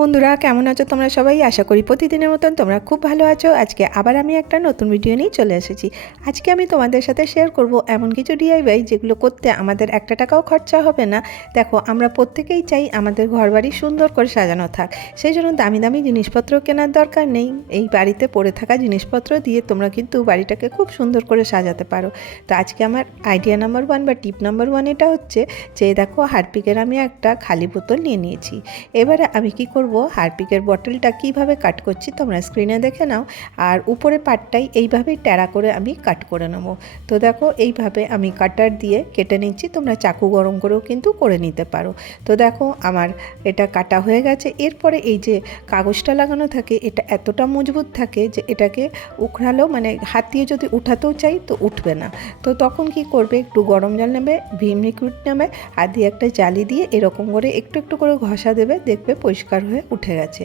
বন্ধুরা, কেমন আছো তোমরা সবাই? আশা করি প্রতিদিনের মতন তোমরা খুব ভালো আছো। আজকে আবার আমি একটা নতুন ভিডিও নিয়ে চলে এসেছি। আজকে আমি তোমাদের সাথে শেয়ার করব এমন কিছু ডিআইওয়াই যেগুলো করতে আমাদের একটা টাকাও খরচা হবে না। দেখো, আমরা প্রত্যেকেই চাই আমাদের ঘরবাড়ি সুন্দর করে সাজানো থাক। সেই জন্য দামি দামি জিনিসপত্র কেনার দরকার নেই। এই বাড়িতে পড়ে থাকা জিনিসপত্র দিয়ে তোমরা কিন্তু বাড়িটাকে খুব সুন্দর করে সাজাতে পারো। তো আজকে আমার আইডিয়া নাম্বার ওয়ান বা টিপ নাম্বার ওয়ান এটা হচ্ছে যে, দেখো, হারপিকের আমি একটা খালি বোতল নিয়ে নিয়েছি। এবারে আমি কি করব? হারপিকের বটলটা কীভাবে কাট করছি তোমরা স্ক্রিনে দেখে নাও। আর উপরে পাটটাই এইভাবেই ট্যারা করে আমি কাট করে নেব। তো দেখো এইভাবে আমি কাটার দিয়ে কেটে নিচ্ছি, তোমরা চাকু গরম করেও কিন্তু করে নিতে পারো। তো দেখো আমার এটা কাটা হয়ে গেছে। এরপরে এই যে কাগজটা লাগানো থাকে, এটা এতটা মজবুত থাকে যে এটাকে উখড়ালেও মানে হাত দিয়ে যদি উঠাতেও চাই তো উঠবে না। তো তখন কি করবে, একটু গরম জল নেবে, ভীম লিকুইড নেবে, আর দিয়ে একটা জালি দিয়ে এরকম করে একটু একটু করে ঘষা দেবে, দেখবে পরিষ্কার হয়ে উঠে গেছে।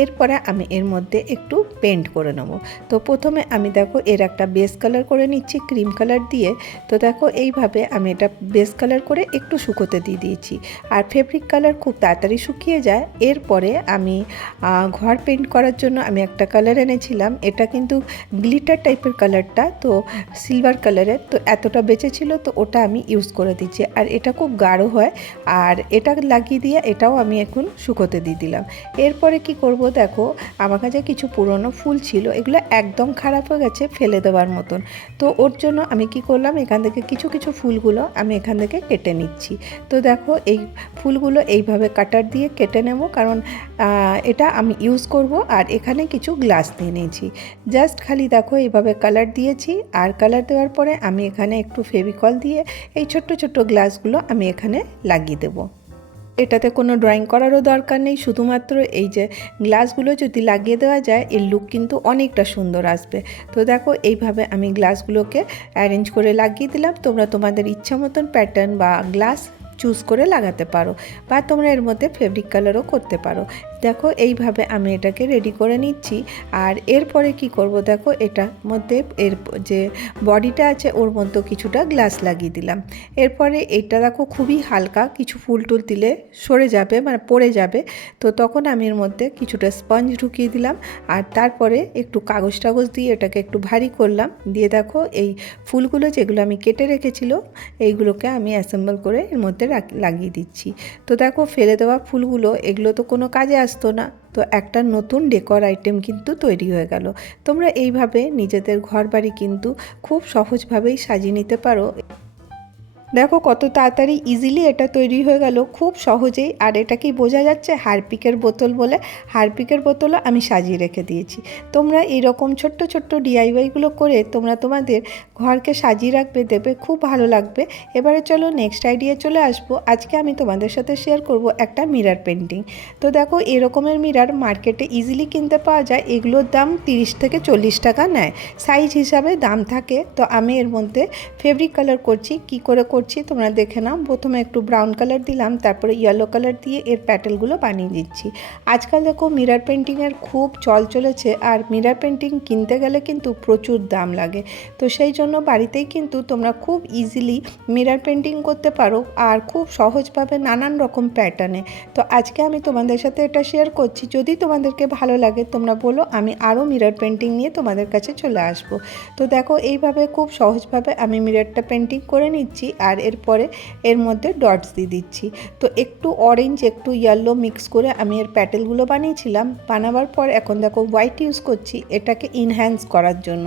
এরপরে আমি এর মধ্যে একটু পেন্ট করে নেব। তো প্রথমে আমি দেখো এর একটা বেস কালার করে নিচ্ছি ক্রিম কালার দিয়ে। তো দেখো এইভাবে আমি এটা বেস কালার করে একটু শুকোতে দিয়ে দিয়েছি। আর ফেব্রিক কালার খুব তাড়াতাড়ি শুকিয়ে যায়। এরপরে আমি ঘর পেন্ট করার জন্য আমি একটা কালার এনেছিলাম। এটা কিন্তু গ্লিটার টাইপের কালারটা তো সিলভার কালারের তো এতটা বেঁচে ছিল, তো ওটা আমি ইউজ করে দিচ্ছি। আর এটা খুব গাঢ় হয়। আর এটা লাগিয়ে দিয়ে এটাও আমি এখন শুকোতে দিয়ে দিলাম। এরপরে কি করব দেখো, আমার কাছে কিছু পুরনো ফুল ছিল, এগুলো একদম খারাপ হয়ে গেছে, ফেলে দেওয়ার মতন। তো ওর জন্য আমি কি করলাম, এখান থেকে কিছু কিছু ফুলগুলো আমি এখান থেকে কেটে নিচ্ছি। তো দেখো, এই ফুলগুলো এইভাবে কাটার দিয়ে কেটে নেব, কারণ এটা আমি ইউজ করব, আর এখানে কিছু গ্লাস নিয়ে নিয়েছি। জাস্ট খালি দেখো, এইভাবে কালার দিয়েছি, আর কালার দেওয়ার পরে আমি এখানে একটু ফেভিকল দিয়ে এই ছোট্ট ছোট্ট গ্লাসগুলো আমি এখানে লাগিয়ে দেবো। এটাতে কোনো ড্রয়িং করারও দরকার নেই। শুধুমাত্র এই যে গ্লাসগুলো যদি লাগিয়ে দেওয়া যায়, এর লুক কিন্তু অনেকটা সুন্দর আসবে। তো দেখো, এইভাবে আমি গ্লাসগুলোকে অ্যারেঞ্জ করে লাগিয়ে দিলাম। তোমরা তোমাদের ইচ্ছা মতন প্যাটার্ন বা গ্লাস চুজ করে লাগাতে পারো বা তোমরা এর মধ্যে ফেব্রিক কালারও করতে পারো। দেখো, এইভাবে আমি এটাকে রেডি করে নিচ্ছি। আর এরপরে কি করব দেখো, এটার মধ্যে এর যে বডিটা আছে, ওর মধ্যে কিছুটা গ্লাস লাগিয়ে দিলাম। এরপরে এটা দেখো, খুবই হালকা কিছু ফুল টুল দিলে সরে যাবে মানে পড়ে যাবে। তো তখন আমি এর মধ্যে কিছুটা স্পঞ্জ ঢুকিয়ে দিলাম। আর তারপরে একটু কাগজ টাগজ দিয়ে এটাকে একটু ভারী করলাম। দিয়ে দেখো, এই ফুলগুলো যেগুলো আমি কেটে রেখেছিল, এইগুলোকে আমি অ্যাসেম্বল করে এর মধ্যে রাখ- লাগিয়ে দিচ্ছি। তো দেখো ফেলে দেওয়া ফুলগুলো, এগুলো তো কোনো কাজে আসতো না। তো একটা নতুন ডেকর আইটেম কিন্তু তৈরি হয়ে গেল। তোমরা এইভাবে নিজেদের ঘর বাড়ি কিন্তু খুব সহজভাবেই সাজিয়ে নিতে পারো। দেখো কত তাড়াতাড়ি ইজিলি এটা তৈরি হয়ে গেল, খুব সহজেই। আর এটা কি বোঝা যাচ্ছে? হারপিকের বোতল বলে। হারপিকের বোতলও আমি সাজিয়ে রেখে দিয়েছি। তোমরা এইরকম ছোট্ট ছোট্ট ডিআইওয়াইগুলো করে তোমরা তোমাদের ঘরকে সাজিয়ে রাখবে, দেবে, খুব ভালো লাগবে। এবারে চলো নেক্সট আইডিয়া চলে আসব। আজকে আমি তোমাদের সাথে শেয়ার করব একটা মিরার পেন্টিং তো দেখো এরকমের মিরার মার্কেটে ইজিলি কিনতে পাওয়া যায়। এগুলোর দাম তিরিশ থেকে চল্লিশ টাকা নেয়। সাইজ হিসাবে দাম থাকে। তো আমি এর মধ্যে ফেব্রিক কালার করছি। কি করে করছি তোমরা দেখে নাও। প্রথমে একটু ব্রাউন কালার দিলাম, তারপরে ইয়েলো কালার দিয়ে এর প্যাটেলগুলো বানিয়ে দিচ্ছি। আজকাল দেখো মিরার পেন্টিংয়ের খুব চল চলেছে, আর মিরার পেন্টিং কিনতে গেলে কিন্তু প্রচুর দাম লাগে। তো সেই জন্য বাড়িতেই কিন্তু তোমরা খুব ইজিলি মিরার পেন্টিং করতে পারো, আর খুব সহজভাবে নানান রকম প্যাটার্নে তো আজকে আমি তোমাদের সাথে এটা শেয়ার করছি। যদি তোমাদেরকে ভালো লাগে, তোমরা বলো, আমি আরও মিরার পেন্টিং নিয়ে তোমাদের কাছে চলে আসব। তো দেখো, এইভাবে খুব সহজভাবে আমি মিরারটা পেন্টিং করে নিচ্ছি, আর এরপরে এর মধ্যে ডটস দিয়ে দিচ্ছি। তো একটু অরেঞ্জ একটু ইয়েলো মিক্স করে আমি এর প্যাটেলগুলো বানিয়েছিলাম। বানাবার পর এখন দেখো হোয়াইট ইউজ করছি, এটাকে ইনহ্যান্স করার জন্য।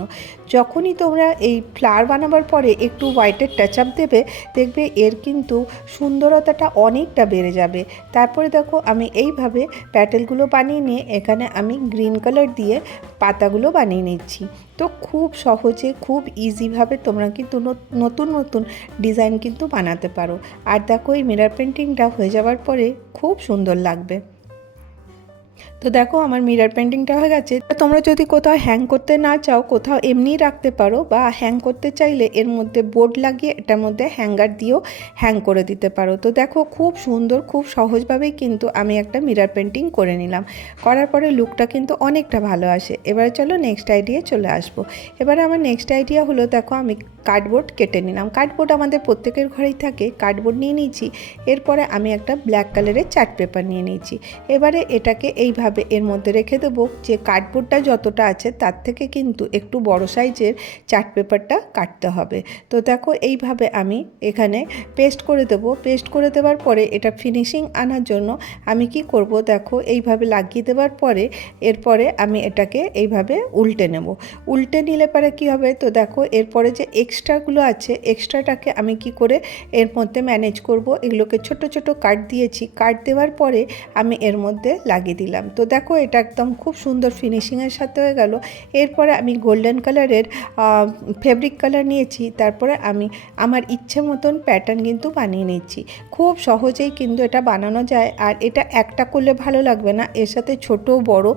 যখনই তোমরা এই ফ্লাওয়ার বানাবার পরে একটু হোয়াইটের টাচ আপ দেবে, দেখবে এর কিন্তু সুন্দরতাটা অনেকটা বেড়ে যাবে। তারপরে দেখো আমি এইভাবে প্যাটেলগুলো বানিয়ে নিয়ে এখানে আমি গ্রিন কালার দিয়ে পাতাগুলো বানিয়ে নিচ্ছি। তো খুব সহজে, খুব ইজিভাবে তোমরা কিন্তু নতুন নতুন ডিজাইন কিন্তু বানাতে পারো। আর দেখো এই মিরার পেন্টিংটা হয়ে যাওয়ার পরে খুব সুন্দর লাগবে। তো দেখো আমার মিরার পেন্টিংটা হয়ে গেছে। তোমরা যদি কোথাও হ্যাং করতে না চাও, কোথাও এমনিই রাখতে পারো বা হ্যাং করতে চাইলে এর মধ্যে বোর্ড লাগিয়ে এটার মধ্যে হ্যাঙ্গার দিয়েও হ্যাং করে দিতে পারো। তো দেখো খুব সুন্দর, খুব সহজভাবেই কিন্তু আমি একটা মিরার পেন্টিং করে নিলাম। করার পরে লুকটা কিন্তু অনেকটা ভালো আসে। এবারে চলো নেক্সট আইডিয়া চলে আসব। এবারে আমার নেক্সট আইডিয়া হলো, দেখো আমি কার্ডবোর্ড কেটে নিলাম। কার্ডবোর্ড আমাদের প্রত্যেকের ঘরেই থাকে। কার্ডবোর্ড নিয়ে নিয়েছি। এরপরে আমি একটা ব্ল্যাক কালারের চার্ট পেপার নিয়ে নিয়েছি। এবারে এটাকে এইভাবে এর মধ্যে রেখে দেবো। যে কার্ডবোর্ডটা যতটা আছে তার থেকে কিন্তু একটু বড় সাইজের চার্ট পেপারটা কাটতে হবে। তো দেখো এইভাবে আমি এখানে পেস্ট করে দেবো। পেস্ট করে দেওয়ার পরে এটা ফিনিশিং আনার জন্য আমি কি করব? দেখো এইভাবে লাগিয়ে দেওয়ার পরে এরপরে আমি এটাকে এইভাবে উল্টে নেব। উল্টে নিলে পরে কি হবে? তো দেখো এরপরে যে এক্সট্রাগুলো আছে এক্সট্রাটাকে আমি কি করে এর মধ্যে ম্যানেজ করব? এগুলোকে ছোট ছোট কাট দিয়েছি। কাট দেওয়ার পরে আমি এর মধ্যে লাগিয়ে দিলাম। তো দেখো, এটা একদম খুব সুন্দর ফিনিশিংয়ের সাথে হয়ে গেল। এরপরে আমি গোল্ডেন কালারের ফেব্রিক কালার নিয়েছি। তারপরে আমি আমার ইচ্ছে মতন প্যাটার্ন কিন্তু বানিয়ে নিচ্ছি। খুব সহজেই কিন্তু এটা বানানো যায়। আর এটা একটা করলে ভালো লাগবে না। এর সাথে ছোট, বড়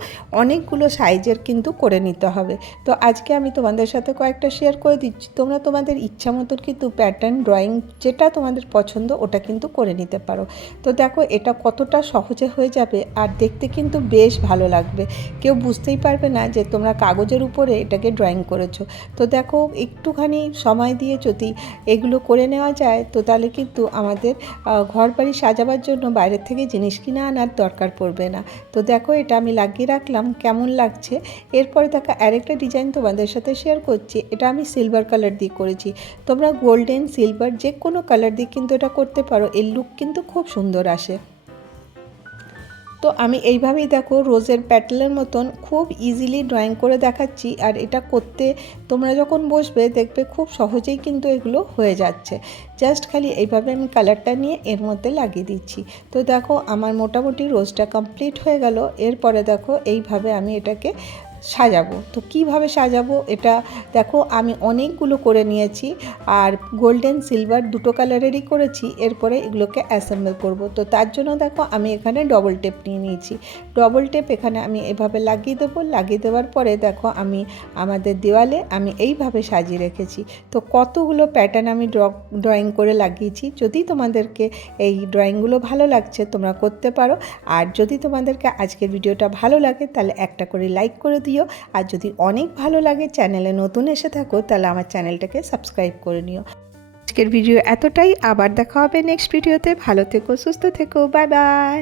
অনেকগুলো সাইজের কিন্তু করে নিতে হবে। তো আজকে আমি তোমাদের সাথে কয়েকটা শেয়ার করে দিচ্ছি। তোমরা তোমাদের ইচ্ছা মতন কিন্তু প্যাটার্ন ড্রয়িং যেটা তোমাদের পছন্দ ওটা কিন্তু করে নিতে পারো। তো দেখো, এটা কতটা সহজে হয়ে যাবে। আর দেখতে কিন্তু বেশ ভালো লাগবে। কেউ বুঝতেই পারবে না যে তোমরা কাগজের উপরে এটাকে ড্রয়িং করেছ। তো দেখো, একটুখানি সময় দিয়ে যদি এগুলো করে নেওয়া যায়, তো তাহলে কিন্তু আমাদের ঘর বাড়ি সাজাবার জন্য বাইরের থেকে জিনিস কিনে আনার দরকার পড়বে না। তো দেখো, এটা আমি লাগিয়ে রাখলাম, কেমন লাগছে? এরপরে দেখো, আরেকটা ডিজাইন তোমাদের সাথে শেয়ার করছি। এটা আমি সিলভার কালার দিয়ে করেছি। তোমরা গোল্ডেন সিলভার যে কোনো কালার দিয়ে কিন্তু এটা করতে পারো। এর লুক কিন্তু খুব সুন্দর আসে। তো আমি এইভাবেই দেখো রোজের প্যাটেলের মতন খুব ইজিলি ড্রয়িং করে দেখাচ্ছি আর এটা করতে তোমরা যখন বসবে দেখবে খুব সহজেই কিন্তু এগুলো হয়ে যাচ্ছে। জাস্ট খালি এইভাবে আমি কালারটা নিয়ে এর মধ্যে লাগিয়ে দিচ্ছি। তো দেখো আমার মোটামুটি রোজটা কমপ্লিট হয়ে গেল। এরপরে দেখো এইভাবে আমি এটাকে সাজাবো। তো কীভাবে সাজাবো এটা দেখো, আমি অনেকগুলো করে নিয়েছি আর গোল্ডেন সিলভার দুটো কালারেরই করেছি, এরপরে এগুলোকে অ্যাসেম্বল করব। তো তার জন্য দেখো, আমি এখানে ডবল টেপ নিয়ে নিয়েছি। ডবল টেপ এখানে আমি এভাবে লাগিয়ে দেবো, লাগিয়ে দেওয়ার পরে দেখো, আমি আমাদের দেওয়ালে আমি এইভাবে সাজিয়ে রেখেছি। তো কতগুলো প্যাটার্ন আমি ড্র ড্রয়িং করে লাগিয়েছি, যদি তোমাদেরকে এই ড্রয়িংগুলো ভালো লাগছে তোমরা করতে পারো। আর যদি তোমাদেরকে আজকের ভিডিওটা ভালো লাগে, তাহলে একটা করে লাইক করে দিও। আর যদি অনেক ভালো লাগে চ্যানেলে নতুন এসে থাকো, তাহলে আমার চ্যানেলটাকে সাবস্ক্রাইব করে নিও। আজকের ভিডিও এতটাই। আবার দেখা হবে নেক্সট ভিডিওতে। ভালো থেকো, সুস্থ থেকো। Bye bye.